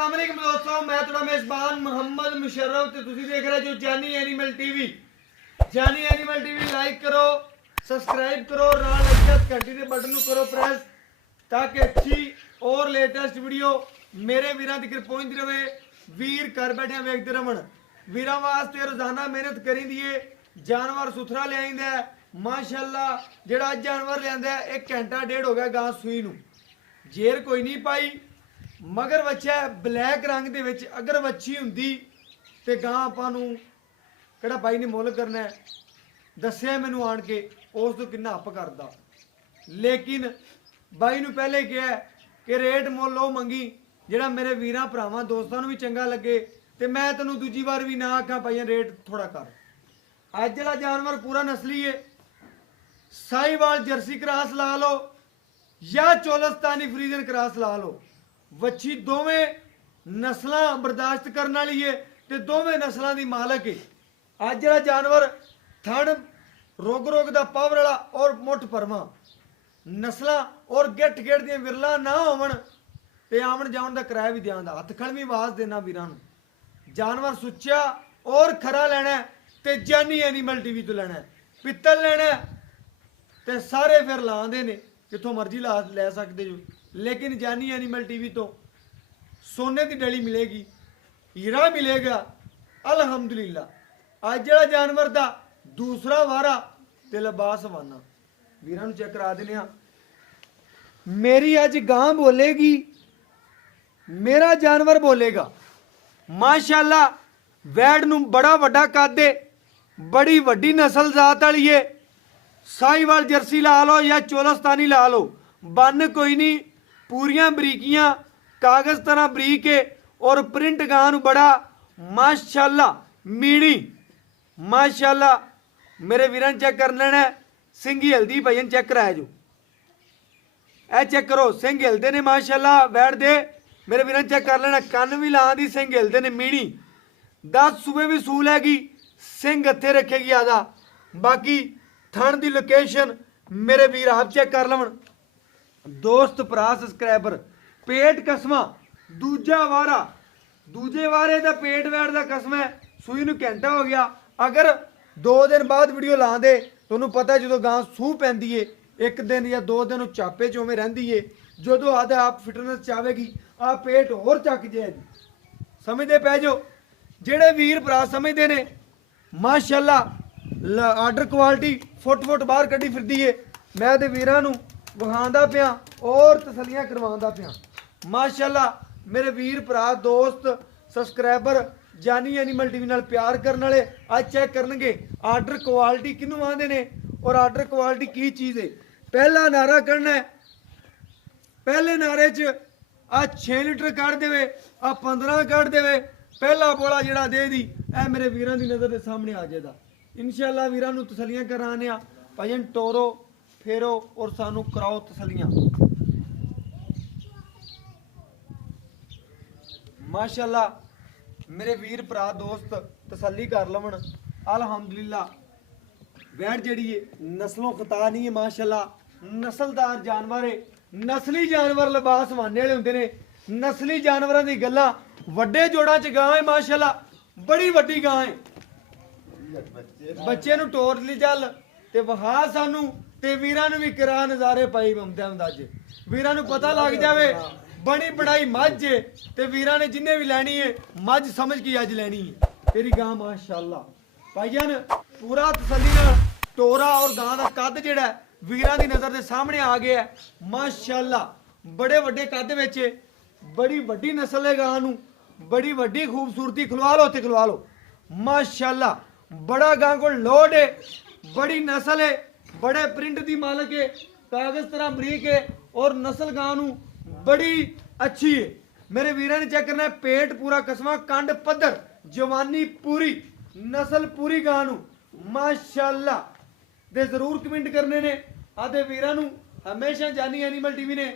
अस्सलाम वालेकुम दोस्तों, मैं थोड़ा मेजबान मोहम्मद मुशर्रफ ते तुसी देख रहे जो जानी एनिमल टीवी। जानी एनिमल टीवी लाइक करो, सब्सक्राइब करो, नाल लगे घंटी दे बटन नूं करो प्रेस ताकि अच्छी और लेटेस्ट वीडियो मेरे वीरां तक पहुंचती रहे। वीर घर बैठे वेखते रहन। वीरां वास्ते रोजाना मेहनत करी दिए, जानवर सुथरा लिआंदा है माशाअल्लाह। जेड़ा जानवर लिआंदा है 1 घंटा डेढ़ हो गया गां सूई नूं, जेर कोई नहीं पाई, मगर बच्चा ब्लैक रंग दे विच अगर वच्छी हुंदी ते गां आपां नूं किहड़ा बाई ने मुੱਲ करना है दस्सिया मैनू आण के उस तो किन्ना अप करदा। लेकिन बाई नूं पहले कहा कि रेट मुੱਲ ਉਹ मंगी ਜਿਹੜਾ मेरे वीरां भरावां दोस्तां नूं भी चंगा लगे ते मैं तैनूं दूजी बार भी ना आखां भाई रेट थोड़ा कर। अज जिहड़ा जानवर पूरा नस्ली है, साहिवाल जर्सी क्रॉस ला लो या चोलस्तानी फ्रीजन क्रॉस ला लो, वच्छी दोवें नस्लां बर्दाश्त करने वाली है ते दोवें नस्लां दी मालक है। अज जिहड़ा जानवर थण रोग रोग दा पावर वाला और मुठ परमा नस्लां और गिठ गिठ दी विरला ना होवन ते आवन जावन दा किराया भी देण दा हथ खड़ भी आवाज देना वीरां नूं। जानवर सुच्चा और खरा लेना ते जानी एनिमल टीवी तो लेना, पित्तल लेना ते सारे फिर लांदे ने जिथों मर्जी ला लै सकते जो। लेकिन जानी एनिमल टीवी तो सोने की डली मिलेगी, हीरा मिलेगा अल्हम्दुलिल्लाह। अज जड़ा जानवर दा दूसरा वारा ते लिबास वाना वीरां नूं चेक करा देने। मेरी अज गां बोलेगी, मेरा जानवर बोलेगा माशाअल्लाह। वैड़ नूं बड़ा वड्डा कद है, बड़ी वड्डी नस्ल जात वाली है। साहिवाल जर्सी ला लो या चोलस्तानी ला लो, बन कोई नहीं, पूरियां बरीकियां कागज तरह बरीक है और प्रिंट गां नूं बड़ा माशाअल्लाह मीणी माशाअल्लाह। मेरे वीरां चेक कर लेना, सिंह हिलदी भजन चेक कराया जो, ए चेक करो सिंह हिलदे ने माशाअल्लाह। वैड़ दे मेरे वीरां चेक कर लेना, कन्न भी लां दी सिंह हिलदे ने मीणी। 10 सूबे भी सूल हैगी, सिंह हथे रखेगी आधा। बाकी थण दी लोकेशन मेरे वीर आप चेक कर लवन। दोस्त भरा सब्सक्राइबर पेट कसमा दूजा वारा, दूजे वारे का पेट वैड़ का कसम है सूई नूं घंटा हो गया। अगर 2 दिन बाद वीडियो ला दे तो पता है जो गां सूह पैंदी है 1 दिन या 2 दिन चापे चोवें रहिंदी है, जो आधा आप फिटनेस चाहेगी आ पेट होर चक जाएगी। समझते पै जो जेड़े वीर भरा समझते ने माशाअल्लाह आर्डर क्वालिटी फुट फुट बाहर कड्डी फिरदी है। मैं ते वीरां नूं विखांदा पिया और तसलियां करवांदा पिया माशाअल्लाह। मेरे वीर भरा दोस्त सब्सक्राइबर जानी एनिमल टीवी नाल प्यार करने वाले आज चेक करनगे आर्डर क्वालिटी किनू आंदे ने और आर्डर क्वालिटी की चीज़ है। पहला नारा करना है, पहले नारे च आ 6 लीटर कढ़ देवे, आ 15 कढ़ देवे, पहला बोला जिहड़ा दे दी ए मेरे वीरां दी नज़र दे सामने आ जाएगा। इंशाअल्लाह वीरां नूं तसलियां कराने आ भजन टोरो फेरो और सानू कराओ तसलियां माशाअल्लाह। मेरे वीर भरा दोस्त तसल्ली कर लवन अल्हम्दुलिल्लाह। वैड़ जड़ी है नस्लों खता नहीं है माशाअल्लाह, नस्लदार जानवर है। नस्ली जानवर लिबास वाने वाले होंदे ने। नस्ली जानवरों की गल्लां वड्डे जोड़ां च गां है माशाअल्लाह, बड़ी वड्डी गां है। बच्चे नूं टोर ली चल ते वहा सानू ते वीरां नूं भी करा नज़ारे पाई बंदे अंदाजे। वीरां नूं पता लग जावे बड़ी बड़ाई मझ है ते वीरां ने जिन्ने भी लैनी है मझ समझ के अज लैनी है। तेरी गां माशाअल्लाह भाईजान पूरा तसल्ली नाल टोरा और गां दा कद जिहड़ा वीरां दी नज़र दे सामने आ गया है माशाअल्लाह। बड़े वड्डे कद विच बड़ी वड्डी नस्ल है गां नूं, बड़ी वड्डी खूबसूरती। खलवा लो ते खलवा लो माशाअल्लाह। बड़ा गां को लोड है, बड़ी नस्ल है, बड़े प्रिंट दी मालक है, कागज तरह बरीक है और नस्ल गां नूं बड़ी अच्छी है। मेरे वीरां ने चेक करना है पेट पूरा कसमा, कंड पद्धर, जवानी पूरी, नस्ल पूरी गां नूं माशाअल्लाह। ते जरूर कमेंट करने ने आदे वीरां नूं हमेशा जानी एनिमल टीवी ने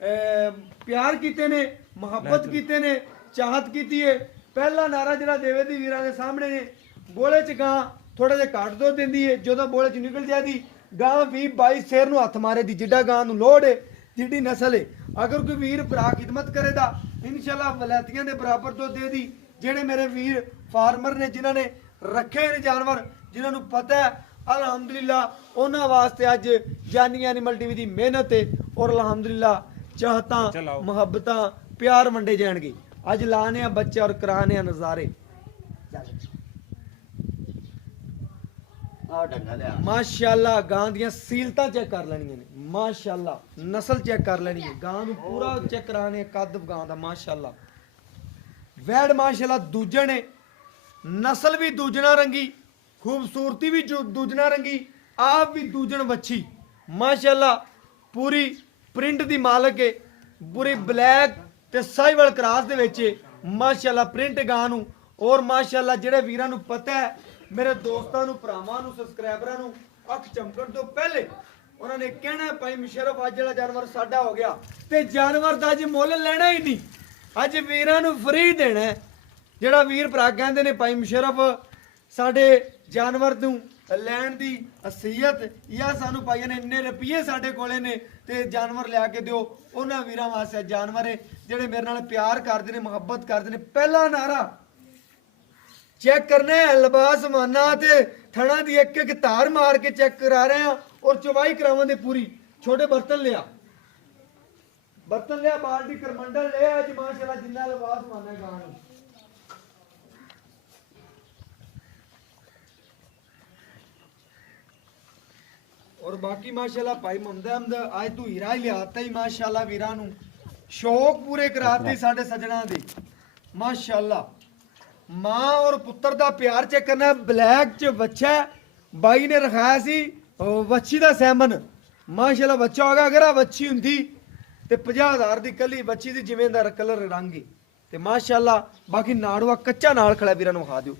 प्यार कीते ने, मुहब्बत कीते ने, चाहत कीती है। पहला नारा जिहड़ा देवे दी वीरां दे सामने ने बोले च गां थोड़ा जिहा घट दुध दिंदी है, जो बोले च निकल जाती गां 20-22 शेर नूं हथ मारे दी, जिड्डा गां नूं लोड़ है, जिड्डी नस्ल है। अगर कोई वीर भरा खिदमत करेगा ਇਨਸ਼ਾਅੱਲਾ ਵਲੈਤੀਆਂ ਦੇ ਬਰਾਬਰ ਦੁੱਧ ਦੇ ਦੀ। ਜਿਹੜੇ ਮੇਰੇ ਵੀਰ ਫਾਰਮਰ ਨੇ ਜਿਨ੍ਹਾਂ ਨੇ ਰੱਖੇ ਨੇ ਜਾਨਵਰ, ਜਿਨ੍ਹਾਂ ਨੂੰ ਪਤਾ ਹੈ ਅਲਹਮਦੁਲਿਲਾ, ਉਹਨਾਂ ਵਾਸਤੇ ਅੱਜ ਜਾਨੀ ਐਨੀਮਲ ਟੀਵੀ ਦੀ ਮਿਹਨਤ ਹੈ ਔਰ ਅਲਹਮਦੁਲਿਲਾ ਚਾਹਤਾਂ ਮੁਹੱਬਤਾਂ ਪਿਆਰ ਵੰਡੇ ਜਾਣਗੇ। ਅੱਜ ਲਾਣੇ ਆ ਬੱਚੇ ਔਰ ਕਰਾਣੇ ਆ ਨਜ਼ਾਰੇ। ਮਾਸ਼ਾਅੱਲਾ ਗਾਂ ਦੀਆਂ ਸੀਲਤਾਂ ਚੈੱਕ ਕਰ ਲੈਣੀਆਂ ਨੇ, ਮਾਸ਼ਾਅੱਲਾ ਨਸਲ ਚੈੱਕ ਕਰ ਲੈਣੀ ਹੈ, ਗਾਂ ਨੂੰ ਪੂਰਾ ਚੈੱਕ ਕਰਾਣੇ, ਕੱਦ ਗਾਂ ਦਾ ਮਾਸ਼ਾਅੱਲਾ। ਵੈੜ ਮਾਸ਼ਾਅੱਲਾ ਦੂਜਣ ਹੈ, ਨਸਲ ਵੀ ਦੂਜਣਾ ਰੰਗੀ, ਖੂਬਸੂਰਤੀ ਵੀ ਦੂਜਣਾ ਰੰਗੀ, ਆਪ ਵੀ ਦੂਜਣ ਵੱਛੀ ਮਾਸ਼ਾਅੱਲਾ। ਪੂਰੀ ਪ੍ਰਿੰਟ ਦੀ ਮਾਲਕ ਹੈ, ਪੂਰੀ ਬਲੈਕ ਤੇ ਸਾਈਵਲ ਕਰਾਸ ਦੇ ਵਿੱਚ ਮਾਸ਼ਾਅੱਲਾ ਪ੍ਰਿੰਟ ਗਾਂ ਨੂੰ। ਔਰ ਮਾਸ਼ਾਅੱਲਾ ਜਿਹੜੇ ਵੀਰਾਂ ਨੂੰ ਪਤਾ ਹੈ, ਮੇਰੇ ਦੋਸਤਾਂ ਨੂੰ, ਭਰਾਵਾਂ ਨੂੰ, ਸਬਸਕ੍ਰਾਈਬਰਾਂ ਨੂੰ ਅੱਖ ਚਮਕਣ ਤੋਂ ਪਹਿਲੇ ਉਹਨਾਂ ਨੇ ਕਹਿਣਾ ਭਾਈ ਮੁਸ਼ਰਫ ਅੱਜ ਜਿਹੜਾ ਜਾਨਵਰ ਸਾਡਾ ਹੋ ਗਿਆ ਤੇ ਜਾਨਵਰ ਦਾ ਅੱਜ ਮੁੱਲ ਲੈਣਾ ਹੀ ਨਹੀਂ, ਅੱਜ ਵੀਰਾਂ ਨੂੰ ਫ੍ਰੀ ਦੇਣਾ ਹੈ। ਜਿਹੜਾ ਵੀਰ ਭਰਾ ਕਹਿੰਦੇ ਨੇ ਭਾਈ ਮੁਸ਼ਰਫ ਸਾਡੇ ਜਾਨਵਰ ਨੂੰ ਲੈਣ ਦੀ ਅਸੀਅਤ ਜਾਂ ਸਾਨੂੰ ਭਾਈਆਂ ਨੇ ਇੰਨੇ ਰੁਪਏ ਸਾਡੇ ਕੋਲੇ ਨੇ ਤੇ ਜਾਨਵਰ ਲਿਆ ਕੇ ਦਿਓ, ਉਹਨਾਂ ਵੀਰਾਂ ਵਾਸਤੇ ਜਾਨਵਰ ਹੈ ਜਿਹੜੇ ਮੇਰੇ ਨਾਲ ਪਿਆਰ ਕਰਦੇ ਨੇ, ਮੁਹੱਬਤ ਕਰਦੇ ਨੇ। ਪਹਿਲਾ ਨਾਰਾ ਚੈੱਕ ਕਰਨਾ ਹੈ, ਲਿਬਾਸ ਮਾਨਾ ਤੇ ਥਣਾ ਦੀ ਇੱਕ ਇੱਕ ਧਾਰ ਮਾਰ ਕੇ ਚੈੱਕ ਕਰਾ ਰਹੇ ਆ ਔਰ ਚਵਾਈ ਕਰਾਵਾਂ ਦੇ ਪੂਰੀ। ਛੋਟੇ ਬਰਤਨ ਲਿਆ, ਬਾਲਟੀ ਕਰਮੰਡਲ ਲਿਆ ਅੱਜ ਮਾਸ਼ਾਅੱਲਾ, ਜਿੰਨਾ ਲਿਬਾਸ ਮਾਨਾ ਗਾਂ ਨੂੰ। ਔਰ ਬਾਕੀ ਮਾਸ਼ਾਅੱਲਾ ਭਾਈ ਮੁਹੰਮਦ ਅਹਿਮਦ ਅੱਜ ਤੂੰ ਹੀਰਾ ਹੀ ਲਿਆਤਾ ਹੀ ਮਾਸ਼ਾਅੱਲਾ, ਵੀਰਾਂ ਨੂੰ ਸ਼ੌਕ ਪੂਰੇ ਕਰਾਤੇ ਸਾਡੇ ਸੱਜਣਾ ਦੇ ਮਾਸ਼ਾਅੱਲਾ। ਮਾਂ ਔਰ ਪੁੱਤਰ ਦਾ ਪਿਆਰ ਚੈੱਕ ਕਰਨਾ। ਬਲੈਕ ਚ ਬੱਚਾ ਬਾਈ ਨੇ ਰਖਾਇਆ ਸੀ ਵੱਛੀ ਦਾ ਸੈਮਨ ਮਾਸ਼ਾਅੱਲਾ, ਬੱਚਾ ਹੋ ਗਿਆ। ਅਗਰ ਆ ਵੱਛੀ ਹੁੰਦੀ ਤੇ 50,000 ਦੀ ਕੱਲੀ ਬੱਚੀ ਦੀ ਜਿਵੇਂ ਦਾ ਕਲਰ ਰੰਗ ਤੇ ਮਾਸ਼ਾਅੱਲਾ। ਬਾਕੀ ਨਾੜੂਆ ਕੱਚਾ ਨਾਲ ਖੜਾ, ਵੀਰਾਂ ਨੂੰ ਵਿਖਾ ਦਿਓ।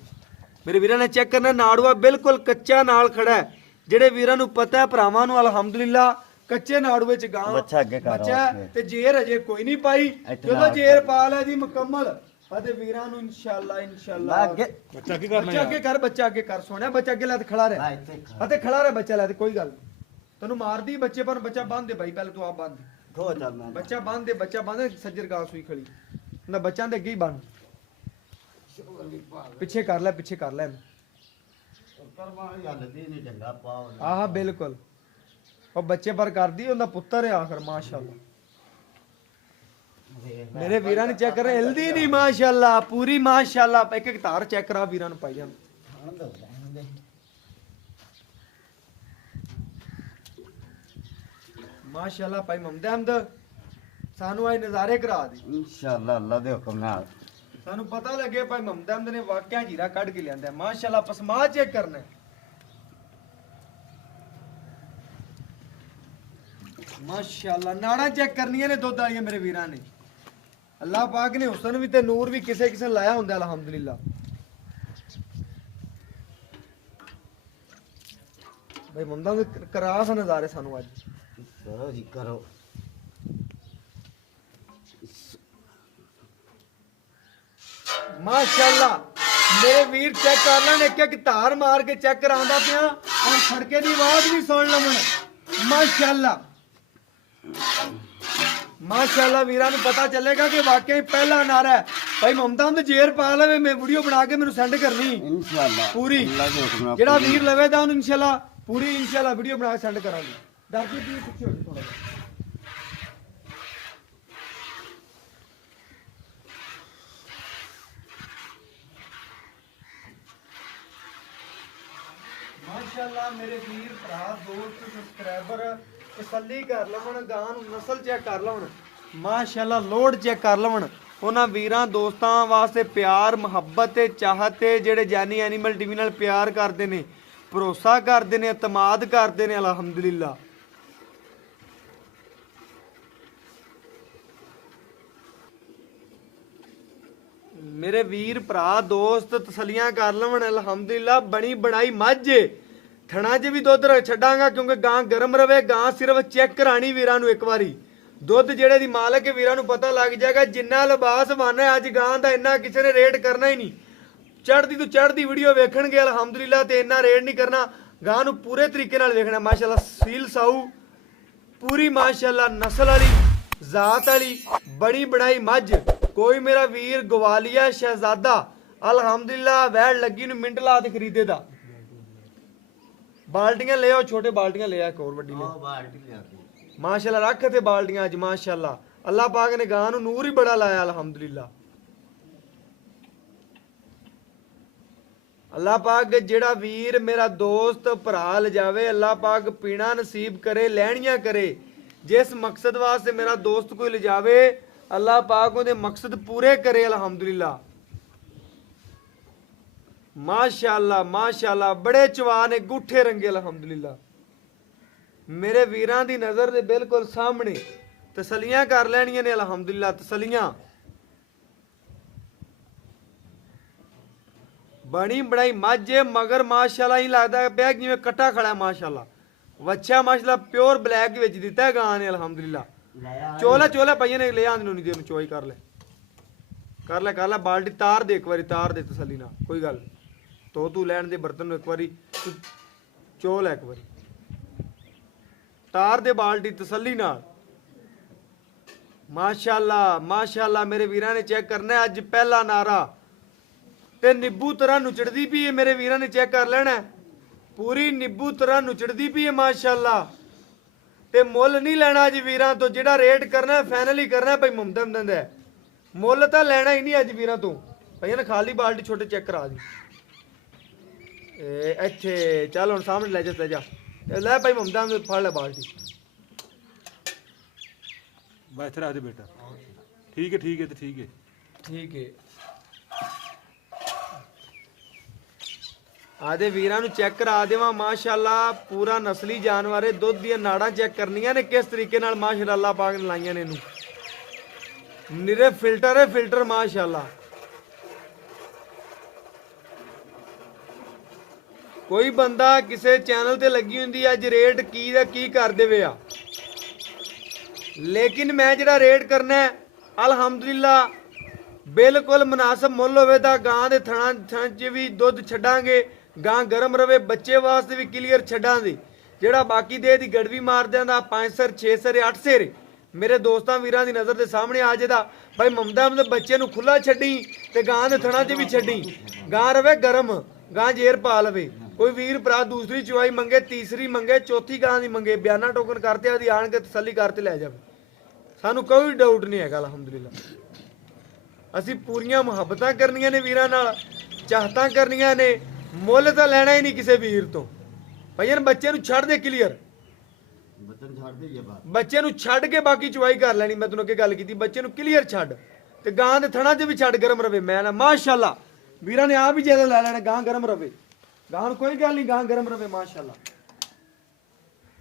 ਮੇਰੇ ਵੀਰਾਂ ਨੇ ਚੈੱਕ ਕਰਨਾ, ਨਾੜੂਆ ਬਿਲਕੁਲ ਕੱਚਾ ਨਾਲ ਖੜਾ ਹੈ। ਜਿਹੜੇ ਵੀਰਾਂ ਨੂੰ ਪਤਾ ਹੈ ਭਰਾਵਾਂ ਨੂੰ ਅਲਹਮਦੁਲਿਲਾ ਕੱਚੇ ਨਾੜੂਏ ਚ ਗਾਂ ਬੱਚਾ ਤੇ ਜੇਰ ਅਜੇ ਕੋਈ ਨਹੀਂ ਪਾਈ, ਜਦੋਂ ਜੇਰ ਪਾ ਲੈ ਜੀ ਮੁਕੰਮਲ ਅਤੇ ਵੀਰਾਂ ਨੂੰ ਇਨਸ਼ਾਅੱਲਾ ਬੱਚਾ ਕੀ ਕਰਨਾ, ਅੱਗੇ ਕਰ, ਬੱਚਾ ਅੱਗੇ ਕਰ, ਸੋਹਣਾ ਬੱਚਾ ਅੱਗੇ ਲੈ ਤੇ ਖੜਾ ਰਹਿ ਅਤੇ ਖੜਾ ਰਹਿ ਬੱਚਾ ਲੈ ਤੇ ਕੋਈ ਗੱਲ ਤੈਨੂੰ ਮਾਰਦੀ ਬੱਚੇ ਪਰ ਬੱਚਾ ਬੰਨ ਦੇ ਭਾਈ, ਪਹਿਲੇ ਤੂੰ ਆਪ ਬੰਨ ਦੇ ਬੱਚਾ, ਬੰਨ ਦੇ ਬੱਚਾ, ਬੰਨ ਦੇ ਸੱਜਰ ਗਾਂ ਸੂਈ ਖੜੀ ਨਾ ਬੱਚਿਆਂ ਦੇ ਅੱਗੇ ਹੀ ਬੰਨ, ਪਿੱਛੇ ਕਰ ਲੈ, ਪਿੱਛੇ ਕਰ ਲੈ। ਆਹ ਬਿਲਕੁਲ ਉਹ ਬੱਚੇ ਪਰ ਕਰਦੀ, ਉਹਦਾ ਪੁੱਤਰ ਹੈ ਆਖਰ ਮਾਸ਼ਾਅੱਲਾ। ਮੇਰੇ ਵੀਰਾਂ ਨੇ ਚੈੱਕ ਕਰ ਹਿਲਦੀ ਨਹੀਂ ਮਾਸ਼ਾਅੱਲਾ, ਪੂਰੀ ਮਾਸ਼ਾਅੱਲਾ। ਇੱਕ ਇੱਕ ਧਾਰ ਚੈੱਕ ਕਰਾ ਵੀਰਾਂ ਨੂੰ ਪਾਈ ਜਾਣ ਮਾਸ਼ਾਅੱਲਾ। ਭਾਈ ਮੁਹੰਮਦ ਅਹਿਮਦ ਸਾਨੂੰ ਅੱਜ ਨਜ਼ਾਰੇ ਕਰਾ ਦੇ ਇਨਸ਼ਾਅੱਲਾ, ਅੱਲਾ ਦੇ ਹੁਕਮ ਨਾਲ। ਸਾਨੂੰ ਪਤਾ ਲੱਗੇ ਭਾਈ ਮੁਹੰਮਦ ਅਹਿਮਦ ਨੇ ਵਾਕਿਆ ਜੀਰਾ ਕੱਢ ਕੇ ਲਿਆਂਦਾ ਮਾਸ਼ਾਅੱਲਾ। ਪਸਮਾ ਚੈੱਕ ਕਰਨਾ ਮਾਸ਼ਾਅੱਲਾ, ਨਾੜਾਂ ਚੈੱਕ ਕਰਨੀਆਂ ਨੇ ਦੁੱਧ ਵਾਲੀਆਂ ਮੇਰੇ ਵੀਰਾਂ ਨੇ। ਅੱਲਾਹ ਪਾਕ ਨੇ ਹੁਸਨ ਵੀ ਤੇ ਨੂਰ ਵੀ ਕਿਸੇ ਕਿਸੇ ਲਾਇਆ ਹੁੰਦਾ ਅਲਹਮਦੁਲਿਲਾ। ਭਾਈ ਮੁਹੰਮਦ ਕਰਾਸ ਨਜ਼ਾਰੇ ਸਾਨੂੰ ਅੱਜ ਕਰੋ ਜੀ ਕਰੋ। ਮਾਸ਼ਾਅੱਲਾ ਮੇਰੇ ਵੀਰ ਚੈੱਕ ਕਰ ਲੈਣ, ਇੱਕ ਇੱਕ ਧਾਰ ਮਾਰ ਕੇ ਚੈੱਕ ਕਰਾਉਂਦਾ ਪਿਆ ਔਰ ਖੜਕੇ ਦੀ ਆਵਾਜ਼ ਵੀ ਸੁਣ ਲਵਣ ਮਾਸ਼ਾਅੱਲਾ। ਮਾਸ਼ਾਅੱਲਾ ਵੀਰਾਂ ਨੂੰ ਪਤਾ ਚੱਲੇਗਾ ਕਿ ਵਾਕਈ ਪਹਿਲਾ ਨਾਰਾ ਹੈ। ਭਾਈ ਮੁਹੰਮਦ ਅਹਿਮਦ ਜੇਰ ਪਾ ਲਵੇ, ਮੈਂ ਵੀਡੀਓ ਬਣਾ ਕੇ ਮੈਨੂੰ ਸੈਂਡ ਕਰਨੀ ਇਨਸ਼ਾਅੱਲਾ ਪੂਰੀ। ਅੱਲਾ ਦੇ ਹੁਕਮ ਨਾਲ ਜਿਹੜਾ ਵੀਰ ਲਵੇ ਤਾਂ ਉਹਨੂੰ ਇਨਸ਼ਾਅੱਲਾ ਪੂਰੀ ਇਨਸ਼ਾਅੱਲਾ ਵੀਡੀਓ ਬਣਾ ਕੇ ਸੈਂਡ ਕਰਾਂਗੇ। ਡਰਦੀ ਵੀ ਪਿੱਛੇ ਹੋ ਜਾ ਥੋੜਾ ਮਾਸ਼ਾਅੱਲਾ। ਮੇਰੇ ਵੀਰ ਭਰਾ ਦੋਸਤ ਸਬਸਕ੍ਰਾਈਬਰ ਤਸੱਲੀ ਕਰ ਲਵਣ, ਗਾਂ ਨੂੰ ਨਸਲ ਚੈੱਕ ਕਰ ਲਵਣ ਮਾਸ਼ਾਅੱਲਾ, ਲੋਡ ਚੈੱਕ ਕਰ ਲਵਣ। ਉਹਨਾਂ ਵੀਰਾਂ ਦੋਸਤਾਂ ਵਾਸਤੇ ਪਿਆਰ ਮੁਹੱਬਤ ਤੇ ਚਾਹਤ ਤੇ ਜਿਹੜੇ ਜਾਨੀ ਐਨੀਮਲ ਟੀਵੀ ਨਾਲ ਪਿਆਰ ਕਰਦੇ ਨੇ, ਭਰੋਸਾ ਕਰਦੇ ਨੇ, ਇਤਮਾਦ ਕਰਦੇ ਨੇ ਅਲਹਮਦੁਲਿਲਾ। ਮੇਰੇ ਵੀਰ ਭਰਾ ਦੋਸਤ ਤਸੱਲੀਆਂ ਕਰ ਲਵਣ ਅਲਹਮਦੁਲਿਲਾ। ਬਣੀ ਬਣਾਈ ਮੱਝ ਥਣਾ 'ਚ ਵੀ ਦੁੱਧ ਛੱਡਾਂਗਾ ਕਿਉਂਕਿ ਗਾਂ ਗਰਮ ਰਵੇ। ਗਾਂ ਸਿਰਫ ਚੈੱਕ ਕਰਾਣੀ ਵੀਰਾਂ ਨੂੰ ਇੱਕ ਵਾਰੀ, ਦੁੱਧ ਜਿਹੜੇ ਦੀ ਮਾਲਕ ਹੈ ਵੀਰਾਂ ਨੂੰ ਪਤਾ ਲੱਗ ਜਾਏਗਾ। ਜਿੰਨਾ ਲਿਬਾਸ ਮਾਨਾ ਅੱਜ ਗਾਂ ਦਾ ਇੰਨਾ ਕਿਸੇ ਨੇ ਰੇਟ ਕਰਨਾ ਹੀ ਨਹੀਂ। ਚੜ੍ਹਦੀ ਤੋਂ ਚੜ੍ਹਦੀ ਵੀਡੀਓ ਵੇਖਣਗੇ ਅਲਹਮਦੁਲਿਲਾ ਤੇ ਇੰਨਾ ਰੇਟ ਨਹੀਂ ਕਰਨਾ। ਗਾਂ ਨੂੰ ਪੂਰੇ ਤਰੀਕੇ ਨਾਲ ਵੇਖਣਾ ਮਾਸ਼ਾਅੱਲਾ। ਸੀਲ ਸਾਊ ਪੂਰੀ ਮਾਸ਼ਾਅੱਲਾ, ਨਸਲ ਵਾਲੀ, ਜ਼ਾਤ ਵਾਲੀ, ਬਣੀ ਬਣਾਈ ਮੱਝ ਕੋਈ ਮੇਰਾ ਵੀਰ ਗਵਾਲੀਆ ਸ਼ਹਿਜ਼ਾਦਾ ਅਲਹਮਦੁਲਿਲਾ ਵੈੜ ਲੱਗੀ ਨੂੰ ਮਿੰਟ ਲਾ ਤੇ ਖਰੀਦੇ ਦਾ। ਬਾਲਟੀਆਂ ਲਿਆਓ, ਛੋਟੇ ਬਾਲਟੀਆਂ ਲਿਆ, ਇੱਕ ਹੋਰ ਵੱਡੀ ਲਿਆ। ਬਾਲਟੀ ਲਿਆ ਕੇ ਮਾਸ਼ਾਅੱਲਾ ਰੱਖ ਤੇ ਬਾਲਟੀਆਂ ਅੱਜ ਮਾਸ਼ਾਅੱਲਾ। ਅੱਲਾਹ ਪਾਕ ਨੇ ਗਾਂ ਨੂੰ ਨੂਰ ਹੀ ਬੜਾ ਲਾਇਆ ਅਲਹਮਦੁਲਿਲਾ। ਅੱਲਾਹ ਪਾਕ ਜਿਹੜਾ ਵੀਰ ਮੇਰਾ ਦੋਸਤ ਭਰਾ ਲਿਜਾਵੇ, ਅੱਲਾਹ ਪਾਕ ਪੀਣਾ ਨਸੀਬ ਕਰੇ, ਲੈਣੀਆਂ ਕਰੇ। ਜਿਸ ਮਕਸਦ ਵਾਸਤੇ ਮੇਰਾ ਦੋਸਤ ਕੋਈ ਲਿਜਾਵੇ, ਅੱਲਾਹ ਪਾਕ ਉਹਦੇ ਮਕਸਦ ਪੂਰੇ ਕਰੇ ਅਲਹਮਦੁਲਿਲਾ। ਮਾਸ਼ਾਅੱਲਾ ਮਾਸ਼ਾਅੱਲਾ ਬੜੇ ਚਵਾ ਨੇ, ਗੁੱਠੇ ਰੰਗੇ ਅਲਹਮਦੁਲਿਲਾ। ਮੇਰੇ ਵੀਰਾਂ ਦੀ ਨਜ਼ਰ ਦੇ ਬਿਲਕੁਲ ਸਾਹਮਣੇ ਤਸਲੀਆਂ ਕਰ ਲੈਣੀਆਂ ਨੇ ਅਲਹਮਦੁਲਿਲਾ, ਤਸਲੀਆਂ। ਬਣੀ ਬਣਾਈ ਮਾਝੇ ਮਗਰ ਮਾਸ਼ਾਅੱਲਾ ਹੀ ਲੱਗਦਾ ਪਿਆ ਜਿਵੇਂ ਕੱਟਾ ਖੜਾ ਮਾਸ਼ਾਅੱਲਾ। ਵੱਛਾ ਮਾਸ਼ਾਅੱਲਾ ਪਿਓਰ ਬਲੈਕ ਵਿੱਚ ਦਿੱਤਾ ਗਾਂ ਨੇ ਅਲਹਮਦੁਲਿਲਾ। ਚੋਲਾ ਪਈਆਂ ਨੇ, ਲੈ ਆਂਦੇ ਨੂੰ ਨਹੀਂ ਦੇ ਨੂੰ ਚੋਈ ਕਰ ਲੈ ਕਰ ਲੈ ਬਾਲਟੀ ਤਾਰ ਦੇ, ਇੱਕ ਵਾਰੀ ਤਾਰ ਦੇ ਤਸੱਲੀ ਨਾਲ, ਕੋਈ ਗੱਲ ਤੋ ਤੂੰ ਲੈਣ ਦੇ ਬਰਤਨ ਨੂੰ ਇੱਕ ਵਾਰੀ ਚੋਲ ਇੱਕ ਵਾਰੀ ਤਾਰ ਦੇ ਬਾਲਟੀ ਤਸੱਲੀ ਨਾਲ। ਮਾਸ਼ਾਅੱਲਾ ਮਾਸ਼ਾਅੱਲਾ ਮੇਰੇ ਵੀਰਾਂ ਨੇ ਚੈੱਕ ਕਰਨਾ ਅੱਜ ਪਹਿਲਾ ਨਾਰਾ ਤੇ ਨਿੱਬੂ ਤਰ੍ਹਾਂ ਨੁਚੜਦੀ ਪਈ ਹੈ। ਮੇਰੇ ਵੀਰਾਂ ਨੇ ਚੈੱਕ ਕਰ ਲੈਣਾ, ਪੂਰੀ ਨਿੱਬੂ ਤਰ੍ਹਾਂ ਨੁਚੜਦੀ ਪਈ ਹੈ ਮਾਸ਼ਾਅੱਲਾ। ਤੇ ਮੁੱਲ ਨਹੀਂ ਲੈਣਾ ਅੱਜ ਵੀਰਾਂ ਤੋਂ, ਜਿਹੜਾ ਰੇਟ ਕਰਨਾ ਫਾਈਨਲ ਹੀ ਕਰਨਾ ਭਾਈ ਮੁਮਦਮ ਦਿੰਦਾ। ਮੁੱਲ ਤਾਂ ਲੈਣਾ ਹੀ ਨਹੀਂ ਅੱਜ ਵੀਰਾਂ ਤੋਂ। ਭਾਈਆਂ ਨੇ ਖਾਲੀ ਬਾਲਟੀ ਛੋਟੇ ਚੈੱਕ ਕਰਾ ਦੀ ਇੱਥੇ। ਚੱਲ ਹੁਣ ਸਾਹਮਣੇ ਲੈ ਜਾ ਲੈ ਭਾਈ ਮੁਮਦਮ ਨੇ ਫੜ ਲੈ ਬਾਲਟੀ। ਬਸ ਇੱਥੇ ਰੱਖ ਦੇ ਬੇਟਾ। ਠੀਕ ਹੈ ਠੀਕ ਹੈ ਤੇ ਠੀਕ ਹੈ ਠੀਕ ਹੈ। ਆਦੇ ਵੀਰਾਂ ਨੂੰ ਚੈੱਕ ਕਰਾ ਦੇਵਾਂ ਮਾਸ਼ਾਅੱਲਾ। ਪੂਰਾ ਨਸਲੀ ਜਾਨਵਰ ਹੈ। ਦੁੱਧ ਦੀਆਂ ਨਾੜਾਂ ਚੈੱਕ ਕਰਨੀਆਂ ਨੇ ਕਿਸ ਤਰੀਕੇ ਨਾਲ ਮਾਸ਼ਾਅੱਲਾ ਅੱਲਾਹ ਪਾਕ ਨੇ ਲਾਈਆਂ ਨੇ ਇਹਨੂੰ। ਨਿਰੇ ਫਿਲਟਰ ਹੈ, ਫਿਲਟਰ ਮਾਸ਼ਾਅੱਲਾ। ਕੋਈ ਬੰਦਾ ਕਿਸੇ ਚੈਨਲ ਤੇ ਲੱਗੀ ਹੁੰਦੀ ਅੱਜ ਰੇਟ ਕੀ ਦਾ ਕੀ ਕਰ ਦੇਵੇ ਆ, ਲੇਕਿਨ ਮੈਂ ਜਿਹੜਾ ਰੇਟ ਕਰਨਾ ਹੈ ਅਲਹਮਦੁਲਿਲਾ ਬਿਲਕੁਲ ਮੁਨਾਸਬ ਮੁੱਲ ਹੋਵੇ ਤਾਂ ਗਾਂ ਦੇ ਥਣਾ 'ਚ ਵੀ ਦੁੱਧ ਛੱਡਾਂਗੇ। ਗਾਂ ਗਰਮ ਰਵੇ, ਬੱਚੇ ਵਾਸਤੇ ਵੀ ਕਲੀਅਰ ਛੱਡਾਂਗੇ। ਜਿਹੜਾ ਬਾਕੀ ਦੇ ਦੀ ਗੜਵੀ ਮਾਰ ਜਾਂਦਾ 5 ਸਿਰ 6 ਸਿਰ 8 ਸਿਰ ਮੇਰੇ ਦੋਸਤਾਂ ਵੀਰਾਂ ਦੀ ਨਜ਼ਰ ਦੇ ਸਾਹਮਣੇ ਆ ਜੇਦਾ ਭਾਈ ਮਮਦਮ ਦੇ ਬੱਚੇ ਨੂੰ ਖੁੱਲਾ ਛੱਡੀ ਤੇ ਗਾਂ ਦੇ ਥਣਾ 'ਚ ਵੀ ਛੱਡੀ। ਗਾਂ ਰਵੇ ਗਰਮ, ਗਾਂ ਜੇਰ ਪਾ ਲਵੇ। ਕੋਈ ਵੀਰ ਭਰਾ ਦੂਸਰੀ ਚੁਆਈ ਮੰਗੇ, ਤੀਸਰੀ ਮੰਗੇ, ਚੌਥੀ ਗਾਂ ਦੀ ਮੰਗੇ, ਬਿਆਨਾ ਟੋਕਨ ਕਰਤੇ ਆਦੀ ਆਣ ਕੇ ਤਸੱਲੀ ਕਰਤੇ ਲੈ ਜਾਵੇ। ਸਾਨੂੰ ਕੋਈ ਡਾਊਟ ਨਹੀਂ ਹੈਗਾ ਅਲਹਮਦੁਲਿਲਾ। ਅਸੀਂ ਪੂਰੀਆਂ ਮੁਹੱਬਤਾਂ ਕਰਨੀਆਂ ਨੇ ਵੀਰਾਂ ਨਾਲ, ਚਾਹਤਾਂ ਕਰਨੀਆਂ ਨੇ। ਮੁੱਲ ਤਾਂ ਲੈਣਾ ਹੀ ਨਹੀਂ ਕਿਸੇ ਵੀਰ ਤੋਂ। ਭਾਈਆਂ ਬੱਚੇ ਨੂੰ ਛੱਡ ਦੇ ਕਲੀਅਰ, ਬਤਨ ਛੱਡ ਦੇ ਬਾਤ। ਬੱਚੇ ਨੂੰ ਛੱਡ ਕੇ ਬਾਕੀ ਚੁਆਈ ਕਰ ਲੈਣੀ। ਮੈਂ ਤੈਨੂੰ ਅੱਗੇ ਗੱਲ ਕੀਤੀ, ਬੱਚੇ ਨੂੰ ਕਲੀਅਰ ਛੱਡ ਤੇ ਗਾਂ ਦੇ ਥਣਾ 'ਚ ਵੀ ਛੱਡ ਗਰਮ ਰਵੇ। ਮੈਂ ਨਾ ਮਾਸ਼ਾਅੱਲਾ ਵੀਰਾਂ ਨੇ ਆਪ ਹੀ ਜਿਆਦਾ ਲੈ ਲੈਣਾ, ਗਾਂ ਗਰਮ ਰਵੇ। ਗਾਂ ਨੂੰ ਕੋਈ ਗੱਲ ਨਹੀਂ, ਗਾਂ ਗਰਮ ਰਵੇ ਮਾਸ਼ਾਅੱਲਾ।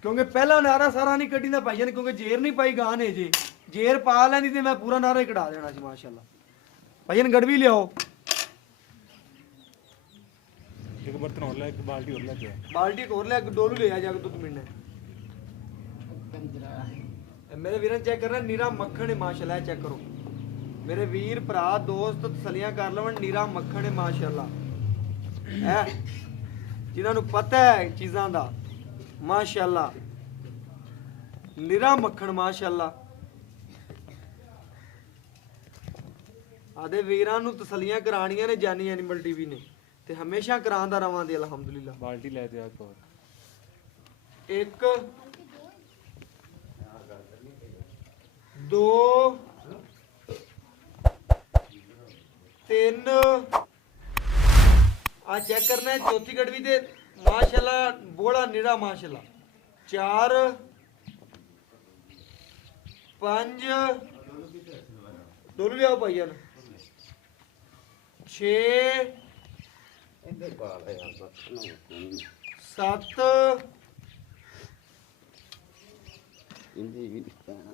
ਕਿਉਂਕਿ ਪਹਿਲਾ ਨਾਰਾ ਸਾਰਾ ਨਹੀਂ ਕੱਢੀ ਦਾ ਭਾਈਆਂ ਨੇ, ਕਿਉਂਕਿ ਜੇਰ ਨਹੀਂ ਪਾਈ ਗਾਂ ਨੇ। ਜੇਰ ਪਾ ਲੈਂਦੀ ਤੇ ਮੈਂ ਪੂਰਾ ਨਾਰਾ ਹੀ ਕਢਾ ਦੇਣਾ ਸੀ ਮਾਸ਼ਾਅੱਲਾ। ਭਾਈਆਂ ਗੜਵੀ ਲਿਆਓ, ਇੱਕ ਬਰਤਨ ਹੋਰ ਲੈ, ਇੱਕ ਬਾਲਟੀ ਹੋਰ ਲੈ ਕੇ ਆ। ਬਾਲਟੀ ਹੋਰ ਲੈ, ਡੋਲੂ ਲੈ ਆ ਜਾ ਕੇ ਦੁੱਧ ਮਿਲਣਾ। ਮੇਰੇ ਵੀਰਾਂ ਚੈੱਕ ਕਰਨਾ, ਨੀਰਾ ਮੱਖਣ ਹੈ ਮਾਸ਼ਾਅੱਲਾ। ਚੈੱਕ ਕਰੋ ਮੇਰੇ ਵੀਰ ਭਰਾ ਦੋਸਤ, ਤਸਲੀਆਂ ਕਰ ਲਵਣ। ਨੀਰਾ ਮੱਖਣ ਹੈ ਮਾਸ਼ਾਅੱਲਾ। ਹੈ ਜਿਨ੍ਹਾਂ ਨੂੰ ਪਤਾ ਹੈ ਚੀਜ਼ਾਂ ਦਾ ਮਾਸ਼ਾਅੱਲਾ। ਨੀਰਾ ਮੱਖਣ ਮਾਸ਼ਾਅੱਲਾ। ਆਦੇ ਵੀਰਾਂ ਨੂੰ ਤਸਲੀਆਂ ਕਰਾਣੀਆਂ ਨੇ ਜਾਨੀ ਐਨੀਮਲ ਟੀਵੀ ਨੇ ਤੇ ਹਮੇਸ਼ਾ ਕਰਾਉਂਦਾ ਰਵਾਂਗੇ ਅਲਹਮਦੁਲਿਲਾ। ਬਾਲਟੀ ਲੈ ਦੇ ਆ ਇੱਕ ਹੋਰ। 1 2 3 ਆ ਚੈੱਕ ਕਰਨਾ ਹੈ। ਚੌਥੀ ਗੜਵੀ ਤੇ ਮਾਸ਼ਾਅੱਲਾ ਬੋੜਾ ਨਿਰਾ ਮਾਸ਼ਾਅੱਲਾ। 4 5 ਡੋਲੂ ਲਿਆਓ ਭਾਈਆਂ 6 ਇਹਦੇ ਬਾਲ ਹੈ ਯਾਰ ਬਤਨ 7 ਇੰਦੀ ਵੀ ਦਿਖਾਣਾ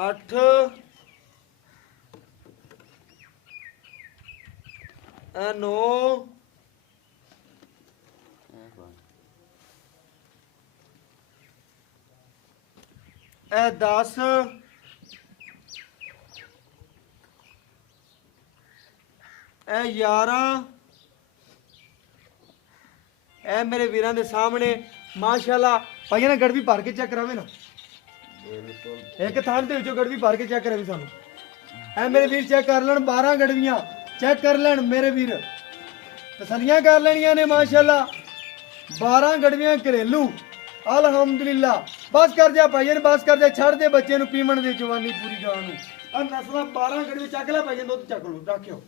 8 9 10 11 ਮੇਰੇ ਵੀਰਾਂ ਦੇ ਸਾਹਮਣੇ ਮਾਸ਼ਾਅੱਲਾ। ਭਾਈਆਂ ਨੇ ਗੜਵੀ ਭਰ ਕੇ ਚੈੱਕ ਕਰਾਵੇ ਨਾ। ਬਿਲਕੁਲ ਇੱਕ ਥਾਂ ਦੇ ਵਿੱਚੋਂ ਗੜਵੀ ਭਰ ਕੇ ਚੈੱਕ ਕਰੇ ਵੀ ਸਾਨੂੰ ਐ ਮੇਰੇ ਵੀਰ ਚੈੱਕ ਕਰ ਲੈਣ 12 ਗੜਵੀਆਂ ਚੈੱਕ ਕਰ ਲੈਣ ਮੇਰੇ ਵੀਰ ਤਸਲੀਆਂ ਕਰ ਲੈਣੀਆਂ ਨੇ ਮਾਸ਼ਾਅੱਲਾ 12 ਗੜਵੀਆਂ ਘਰੇਲੂ ਅਲਹਮਦੁਲਿਲਾ ਬਸ ਕਰ ਜਾ ਭਾਈ ਬਸ ਕਰ ਜਾ ਛੱਡ ਦੇ ਬੱਚੇ ਨੂੰ ਪੀਵਣ ਦੀ ਜਵਾਨੀ ਪੂਰੀ ਗਾਂ ਨੂੰ ਆ ਨਸਲਾਂ 12 ਗੜਵੀ ਚੱਕ ਲੈ ਭਾਈ ਦੁੱਧ ਚੱਕ ਲੂ ਰੱਖਿਓ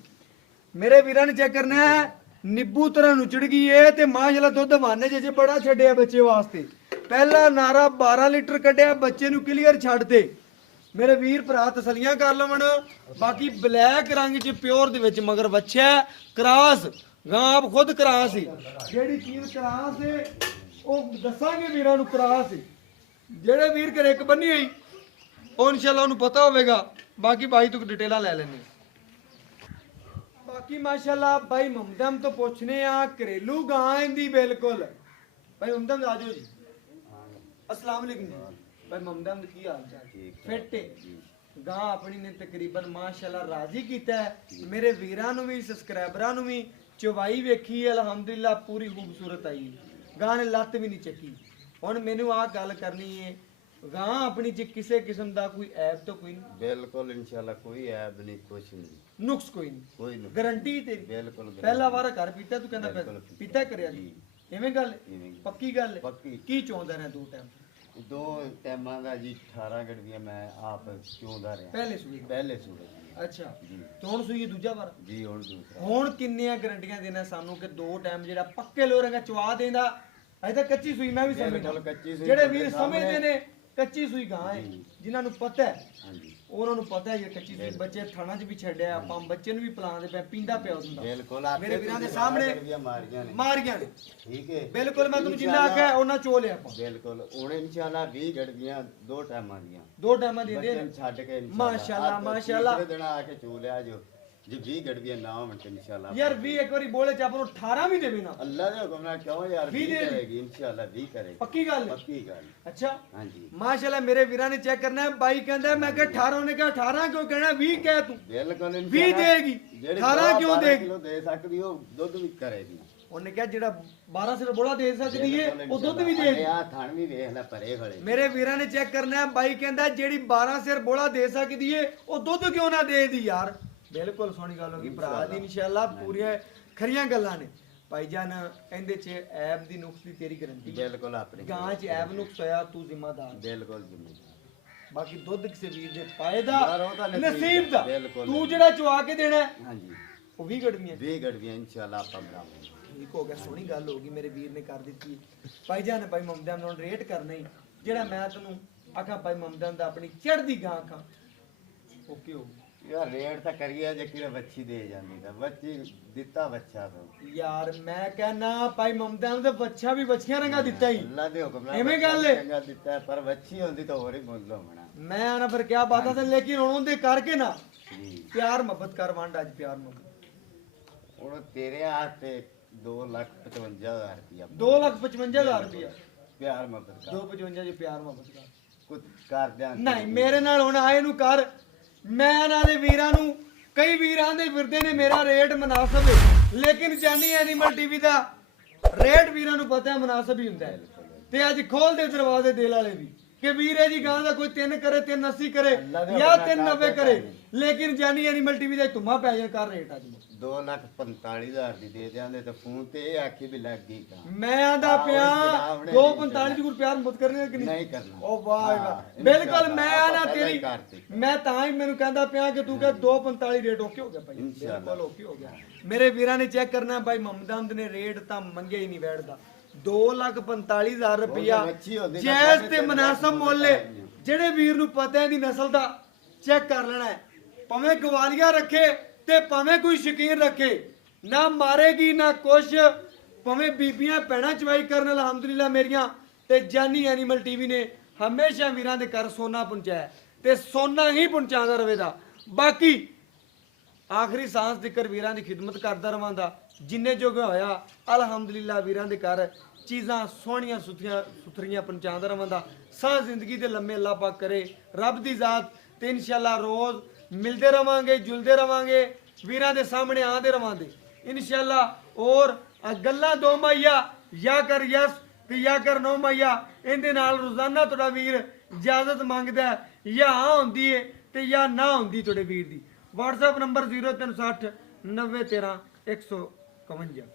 ਮੇਰੇ ਵੀਰਾਂ ਨੇ ਚੈੱਕ ਕਰਨਾ ਹੈ ਨਿੱਬੂ ਤਰ੍ਹਾਂ ਨੂੰ ਚੜ ਗਈ ਏ ਤੇ ਮਾਸ਼ਾਅੱਲਾ ਦੁੱਧ ਵਾਨੇ ਜੇ ਬੜਾ ਛੱਡਿਆ ਬੱਚੇ ਵਾਸਤੇ ਪਹਿਲਾ ਨਾਰਾ 12 ਲੀਟਰ ਕੱਢਿਆ ਬੱਚੇ ਨੂੰ ਕਲੀਅਰ ਛੱਡ ਦੇ ਮੇਰੇ ਵੀਰ ਭਰਾ ਤਸਲੀਆਂ ਕਰ ਲਵਣ ਬਾਕੀ ਬਲੈਕ ਰੰਗ ਚ ਪਿਓਰ ਦੇ ਵਿੱਚ ਮਗਰ ਬੱਚਾ ਕਰਾਸ ਗਾਂ ਆਪ ਖੁਦ ਕਰਾਸ ਸੀ ਜਿਹੜੀ ਚੀਜ਼ ਕਰਾਸ ਹੈ ਉਹ ਦੱਸਾਂਗੇ ਵੀਰਾਂ ਨੂੰ ਕਰਾਸ ਹੈ ਜਿਹੜੇ ਵੀਰ ਘਰੇ ਇੱਕ ਬੰਨੀ ਹੋਈ ਉਹ ਇਨਸ਼ਾਅੱਲਾ ਉਹਨੂੰ ਪਤਾ ਹੋਵੇਗਾ ਬਾਕੀ ਬਾਈ ਤੋਂ ਡਿਟੇਲਾਂ ਲੈ ਲੈਣੇ ਬਾਕੀ ਮਾਸ਼ਾਅੱਲਾ ਭਾਈ ਮਮਦਮ ਤੋਂ ਪੁੱਛਨੇ ਆ ਘਰੇਲੂ ਗਾਂ ਇੰਦੀ ਬਿਲਕੁਲ ਭਾਈ ਮਮਦਮ ਆ ਜਾਓ ਜੀ अस्सलाम वालेकुम जी भाई ममदम की हाल चाल फिट ਗਾਂ ਆਪਣੀ ਨੇ ਤਕਰੀਬਨ ਮਾਸ਼ਾਅੱਲਾ ਰਾਜ਼ੀ ਕੀਤਾ ਹੈ ਮੇਰੇ ਵੀਰਾਂ ਨੂੰ ਵੀ ਸਬਸਕ੍ਰਾਈਬਰਾਂ ਨੂੰ ਵੀ ਚਵਾਈ ਵੇਖੀ ਅਲਹਮਦੁਲਿਲਾ ਪੂਰੀ ਖੂਬਸੂਰਤ ਆਈ ਗਾਂ ਨੇ ਲੱਤ ਵੀ ਨਹੀਂ ਚੱਕੀ ਹੁਣ ਮੈਨੂੰ ਆਹ ਗੱਲ ਕਰਨੀ ਹੈ ਗਾਂ ਆਪਣੀ ਚ ਕਿਸੇ ਕਿਸਮ ਦਾ ਕੋਈ ਐਬ ਤਾਂ ਕੋਈ ਨਹੀਂ ਬਿਲਕੁਲ ਇਨਸ਼ਾਅੱਲਾ ਕੋਈ ਐਬ ਨਹੀਂ ਕੁਛ ਨਹੀਂ ਨੁਕਸ ਕੋਈ ਨਹੀਂ ਕੋਈ ਨਹੀਂ ਗਾਰੰਟੀ ਤੇਰੀ ਬਿਲਕੁਲ ਪਹਿਲਾ ਵਾਰ ਘਰ ਪੀਤਾ ਤੂੰ ਕਹਿੰਦਾ ਪੀਤਾ ਕਰਿਆ ਜੀ ਐਵੇਂ ਗੱਲ ਇਵੇਂ। ਪੱਕੀ ਗੱਲ ਹੈ? ਪੱਕੀ ਕੀ ਚਾਹੁੰਦਾ ਰਿਹਾ ਦੋ ਟਾਈਮ ਦੋ ਟਾਈਮਾਂ ਦਾ ਜੀ 18 ਗੜਵੀਆਂ ਮੈਂ ਆਪ ਚੋਂਦਾ ਰਿਹਾ ਪਹਿਲੇ ਸੂਈ ਪਹਿਲੇ ਸੂਰਜ ਅੱਛਾ ਜੀ ਤੇ ਹੁਣ ਸੂਈ ਦੂਜਾ ਵਾਰ ਜੀ ਹੁਣ ਦੂਸਰਾ ਹੁਣ ਕਿੰਨੀਆਂ ਗਰੰਟੀਆਂ ਦੇਣਾ ਸਾਨੂੰ ਕਿ ਦੋ ਟਾਈਮ ਜਿਹੜਾ ਪੱਕੇ ਲੋਰਾਂਗਾ ਚਵਾ ਦੇਂਦਾ ਅਜੇ ਤਾਂ ਕੱਚੀ ਸੂਈ ਮੈਂ ਵੀ ਸਮਝਦਾ ਕੱਚੀ ਸੂਈ ਜਿਹੜੇ ਵੀਰ ਸਾਹਮਣੇ- ਸਮਝਦੇ ਨੇ ਕੱਚੀ ਸੂਈ ਗਾਂ ਹੈ ਜਿਨ੍ਹਾਂ ਨੂੰ ਪਤਾ ਹੈ ਹਾਂਜੀ ਉਹਨਾਂ ਨੂੰ ਪਤਾ ਹੈ ਇਹ ਕੱਚੀ ਸੂਈ ਬੱਚੇ ਥਾਣਾ 'ਚ ਵੀ ਛੱਡਿਆ ਆਪਾਂ ਬੱਚੇ ਨੂੰ ਵੀ ਪਿਲਾਉਂਦੇ ਪਿਆ ਪੀਂਦਾ ਪਿਆ ਹੁੰਦਾ ਬਿਲਕੁਲ ਮੇਰੇ ਵੀਰਾਂ ਦੇ ਸਾਹਮਣੇ ਗੜਵੀਆਂ ਮਾਰੀਆਂ ਨੇ ਮਾਰੀਆਂ ਨੇ ਠੀਕ ਹੈ ਬਿਲਕੁਲ ਮੈਂ ਤੁਹਾਨੂੰ ਜਿੰਨਾ ਆਖਿਆ ਉਹਨਾਂ ਚੋ ਲਿਆ ਆਪਾਂ ਬਿਲਕੁਲ ਹੁਣ ਇਨਸ਼ਾਅੱਲਾ 20 ਗੜਵੀਆਂ ਦੋ ਟਾਈਮਾਂ ਦੀਆਂ ਦੋ ਟਾਈਮਾਂ ਦਿੰਦੇ ਬੱਚੇ ਨੇ ਨੂੰ ਛੱਡ ਕੇ ਮਾਸ਼ਾਅੱਲਾ, ਮਾਸ਼ਾਅੱਲਾ। ਤੀਸਰੇ ਦਿਨ ਆ ਕੇ ਚੋ ਲਿਆ ਜੋ ਜੇ 20 ਗੜਵੀਆਂ ਨਾ ਹੋਣ ਤੇ ਇਨਸ਼ਾਅੱਲਾ ਯਾਰ 20 ਇੱਕ ਵਾਰੀ ਬੋਲੇ ਚ ਆਪਾਂ ਨੂੰ 18 ਵੀ ਦੇਵੇ ਨਾ ਅੱਲਾ ਦੇ ਹੁਕਮ ਨਾਲ ਕਿਉਂ ਯਾਰ 20 20 ਦੇ ਕਰੇਗੀ ਇਨਸ਼ਾਅੱਲਾ 20 ਕਰੇਗੀ ਪੱਕੀ ਗੱਲ ਹੈ? ਪੱਕੀ ਗੱਲ ਅੱਛਾ ਹਾਂਜੀ ਮਾਸ਼ਾਅੱਲਾ ਮੇਰੇ ਵੀਰਾਂ ਨੇ ਚੈੱਕ ਕਰਨਾ ਹੈ ਬਾਈ ਕਹਿੰਦਾ ਮੈਂ ਕਿਹਾ 18 ਉਹਨੇ ਕਿਹਾ 18 ਕਿਉਂ ਕਹਿਣਾ 20 ਕਹਿ ਤੂੰ ਬਿਲਕੁਲ 20 ਦੇਗੀ 18 ਕਿਉਂ ਦੇਗੀ ਕਿਲੋ ਦੇ ਸਕਦੀ ਉਹ ਦੁੱਧ ਵੀ ਕਰੇਗੀ ਉਹਨੇ ਕਿਹਾ ਜਿਹੜਾ 12 ਸਿਰ ਬੋਲਾ ਦੇ ਸਕਦੀ ਏ ਉਹ ਦੁੱਧ ਵੀ ਦੇਗੀ ਆ ਥਣ ਵੀ ਵੇਖ ਲੈ ਪਰੇ ਖੜੇ ਮੇਰੇ ਵੀਰਾਂ ਨੇ ਚੈੱਕ ਕਰਨਾ ਹੈ ਬਾਈ ਕਹਿੰਦਾ ਜਿਹੜੀ 12 ਸਿਰ ਬੋਲਾ ਦੇ ਸਕਦੀ ਏ ਉਹ ਦੁੱਧ ਕਿਉਂ ਨਾ ਦੇਦੀ ਯਾਰ ਬਿਲਕੁਲ ਸੋਹਣੀ ਗੱਲ ਹੋ ਗਈ ਭਰਾ ਦੀ ਇਨਸ਼ਾਅੱਲਾ ਪੂਰੀਆਂ ਖਰੀਆਂ ਗੱਲਾਂ ਨੇ ਭਾਈ ਜਾਨ ਇਹਦੇ ਚ ਐਬ ਦੀ ਨੁਕਸ ਦੀ ਤੇਰੀ ਗਰੰਟੀ ਬਿਲਕੁਲ ਆਪਣੀ ਗਾਂ ਚ ਐਬ ਨੁਕਸ ਹੋਇਆ ਤੂੰ ਜ਼ਿੰਮੇਦਾਰ ਬਿਲਕੁਲ ਜ਼ਿੰਮੇਦਾਰ ਬਾਕੀ ਦੁੱਧ ਕਿਸੇ ਵੀਰ ਦੇ ਪਾਏ ਦਾ ਯਾਰ ਉਹ ਤਾਂ ਨਸੀਬ ਦਾ ਬਿਲਕੁਲ। ਤੂੰ ਜਿਹੜਾ ਚਵਾ ਕੇ ਦੇਣਾ ਹੈ, ਹਾਂਜੀ ਉਹ ਵੀ ਗੜਵੀਆਂ 20 ਗੜਵੀਆਂ ਇਨਸ਼ਾਅੱਲਾ ਆਪਾਂ ਬਣਾਵਾਂਗੇ ਠੀਕ ਹੋ ਗਿਆ ਸੋਹਣੀ ਗੱਲ ਹੋ ਗਈ ਮੇਰੇ ਵੀਰ ਨੇ ਕਰ ਦਿੱਤੀ ਭਾਈ ਜਾਨ ਭਾਈ ਮਮਦਨ ਨੂੰ ਰੇਟ ਕਰਨਾ ਹੀ ਜਿਹੜਾ ਮੈਂ ਤੈਨੂੰ ਆਖਾਂ ਭਾਈ ਮਮਦਨ ਦਾ ਆਪਣੀ ਚੜ੍ਹਦੀ ਗਾਂ ਆਖਾਂ ਓਕੇ ਹੋ ਗਿਆ ਯਾਰ ਰੇਟ ਤਾਂ ਕਰੀਏ ਜੇ ਕਿਹੜਾ ਬੱਚੀ ਦੇ ਜਾਂਦੀ ਤਾਂ ਬੱਚੀ ਦਿੱਤਾ ਬੱਚਾ ਤਾਂ ਯਾਰ ਮੈਂ ਕਹਿਣਾ ਭਾਈ ਮਮਦਨ ਦੇ ਬੱਚਾ ਵੀ ਬੱਚੀਆਂ ਰੰਗਾ ਦਿੱਤਾ ਹੀ ਅੱਲਾ ਦੇ ਹੁਕਮ ਨਾਲ ਐਵੇਂ ਗੱਲ ਬੱਚਾ ਹੈ। ਚੰਗਾ ਦਿੱਤਾ ਹੈ, ਪਰ ਬੱਚੀ ਹੁੰਦੀ ਤਾਂ ਹੋਰ ਹੀ ਮੁੱਲ ਹੋਣਾ ਮੈਂ ਆਣਾ ਫਿਰ ਕਿਆ ਬਾਤਾਂ ਤੇ ਲੇਕਿਨ ਹੁਣ ਉਹਦੇ ਕਰਕੇ ਨਾ ਜੀ ਪਿਆਰ ਮੁਹੱਬਤ ਕਰ ਵੰਡ ਅੱਜ ਪਿਆਰ ਮੁਹੱਬਤ ਹੁਣ ਤੇਰੇ ਹੱਥ ਤੇ 2,55,000 ਰੁਪਇਆ 2,55,000 ਰੁਪਇਆ ਪਿਆਰ ਮੁਹੱਬਤ ਕਰ 255 ਜੀ ਪਿਆਰ ਮੁਹੱਬਤ ਕਰ ਕੁਝ ਕਰ ਦਿਆਂ ਨਹੀਂ ਮੇਰੇ ਨਾਲ ਹੁਣ ਆਏ ਨੂੰ ਕਰ ਮੈਂ ਨਾਲੇ ਵੀਰਾਂ ਨੂੰ ਕਈ ਵੀਰਾਂ ਦੇ ਫਿਰਦੇ ਨੇ ਮੇਰਾ ਰੇਟ ਮੁਨਾਸਬ ਹੈ ਲੇਕਿਨ ਜਾਨੀ ਐਨੀਮਲ ਟੀਵੀ ਦਾ ਰੇਟ ਵੀਰਾਂ ਨੂੰ ਪਤਾ ਹੈ ਮੁਨਾਸਬ ਹੀ ਹੁੰਦਾ ਹੈ ਤੇ ਅੱਜ ਖੋਲ ਦੇ ਦਰਵਾਜ਼ੇ ਦਿਲ ਵਾਲੇ ਵੀ ਕਿ ਵੀਰੇ ਜੀ ਗਾਂ ਦਾ ਕੋਈ 3 ਕਰੇ 380 ਕਰੇ ਜਾਂ 390 ਕਰੇ ਲੇਕਿਨ ਜਾਨੀ ਐਨੀਮਲ ਟੀਵੀ ਦਾ ਧੁਮਾ ਪੈ ਜਾ ਕਰ ਰੇਟ ਅੱਜ 2,45,000 ਦੀ ਦੇ ਦਿਆਂਦੇ ਤੇ ਫੋਨ ਤੇ ਇਹ ਆਖੀ ਵੀ ਲੱਗ ਗਈ ਤਾਂ ਮੈਂ ਆਂਦਾ ਪਿਆ 245 ਦੀ ਕੋਈ ਪਿਆਰ ਮੁੱਤ ਕਰਨੇ ਕਿ ਨਹੀਂ ਕਰਨਾ ਉਹ ਵਾਹ ਵਾਹ ਹਾਂ, ਬਿਲਕੁਲ ਮੈਂ ਆਣਾ ਆਪਾਂ ਪਹਿਲਾਂ ਹੀ ਤੇਰੀ ਕਰਤੀ। ਮੈਂ ਤਾਂ ਹੀ ਮੈਨੂੰ ਕਹਿੰਦਾ ਪਿਆ ਕਿ ਤੂੰ ਕਹ 245 ਰੇਟ ਓਕੇ ਹੋ ਗਿਆ ਭਾਈ ਇਨਸ਼ਾਅੱਲਾ। ਬਿਲਕੁਲ ਓਕੇ ਹੋ ਗਿਆ ਮੇਰੇ ਵੀਰਾਂ ਨੇ ਚੈੱਕ ਕਰਨਾ ਭਾਈ ਮੁਹੰਮਦ ਨੇ ਰੇਟ ਤਾਂ ਮੰਗਿਆ ਹੀ ਨਹੀਂ ਬੈਠਦਾ 2,45,000 ਰੁਪਇਆ ਅੱਛੀ ਹੁੰਦੀ ਤਾਂ ਜਾਇਜ਼ ਸਾਢੇ ਤੇ ਤਿੰਨ ਮੁਨਾਸਬ ਲੱਖ ਮੁੱਲ ਹੈ। ਜਿਹੜੇ ਵੀਰ ਨੂੰ ਪਤਾ ਹੈ ਦੀ ਨਸਲ ਦਾ ਚੈੱਕ ਕਰ ਲੈਣਾ ਹੈ ਭਾਵੇਂ ਗਵਾਲੀਆ ਰੱਖੇ ਤੇ ਭਾਵੇਂ ਕੋਈ ਸ਼ਕੀਨ ਰੱਖੇ ਨਾ ਮਾਰੇਗੀ ਨਾ ਕੁਛ ਭਾਵੇਂ ਬੀਬੀਆਂ ਪੈਣਾ ਚਵਾਈ ਕਰਨ ਅਲਹਮਦੁਲਿਲਾ ਮੇਰੀਆਂ ਤੇ ਜਾਨੀ ਐਨੀਮਲ ਟੀਵੀ ਨੇ ਹਮੇਸ਼ਾ ਵੀਰਾਂ ਦੇ ਘਰ ਸੋਨਾ ਪਹੁੰਚਾਇਆ ਤੇ ਸੋਨਾ ਹੀ ਪਹੁੰਚਾਉਂਦਾ ਰਵੇਗਾ ਬਾਕੀ ਆਖਰੀ ਸਾਂਸ ਤੱਕ ਵੀਰਾਂ ਦੀ ਖਿਦਮਤ ਕਰਦਾ ਰਵਾਂਦਾ ਜਿੰਨੇ ਜੋਗਾ ਹੋਇਆ ਅਲਹਮਦੁਲਿਲਾ ਵੀਰਾਂ ਦੇ ਘਰ ਚੀਜ਼ਾਂ ਸੋਹਣੀਆਂ ਸੁਥਰੀਆਂ ਪਹੁੰਚਾਉਂਦਾ ਰਵਾਂਦਾ ਸਾਹ ਜ਼ਿੰਦਗੀ ਦੇ ਲੰਮੇ ਅੱਲਾਹ ਪਾਕ ਕਰੇ ਰੱਬ ਦੀ ਜ਼ਾਤ ਤੇ ਇਨਸ਼ਾਅੱਲਾ ਰੋਜ਼ ਮਿਲਦੇ ਰਵਾਂਗੇ ਜੁਲਦੇ ਰਵਾਂਗੇ ਵੀਰਾਂ ਦੇ ਸਾਹਮਣੇ ਆਂਦੇ ਰਵਾਂਗੇ ਇਨਸ਼ਾਅੱਲਾ ਔਰ ਗੱਲਾਂ ਦੋ ਮਾਈਆ ਯਾ ਕਰ ਯਸ ਤੇ ਯਾ ਕਰ ਨੋ ਮਾਈਆ ਇਹਦੇ ਨਾਲ ਰੋਜ਼ਾਨਾ ਤੁਹਾਡਾ ਵੀਰ ਇਜਾਜ਼ਤ ਮੰਗਦਾ ਹੈ, ਜਾਂ ਹਾਂ ਹੁੰਦੀ ਹੈ ਤੇ ਜਾਂ ਨਾ ਹੁੰਦੀ ਤੁਹਾਡੇ ਵੀਰ ਦੀ। WhatsApp number 0360 9013 151।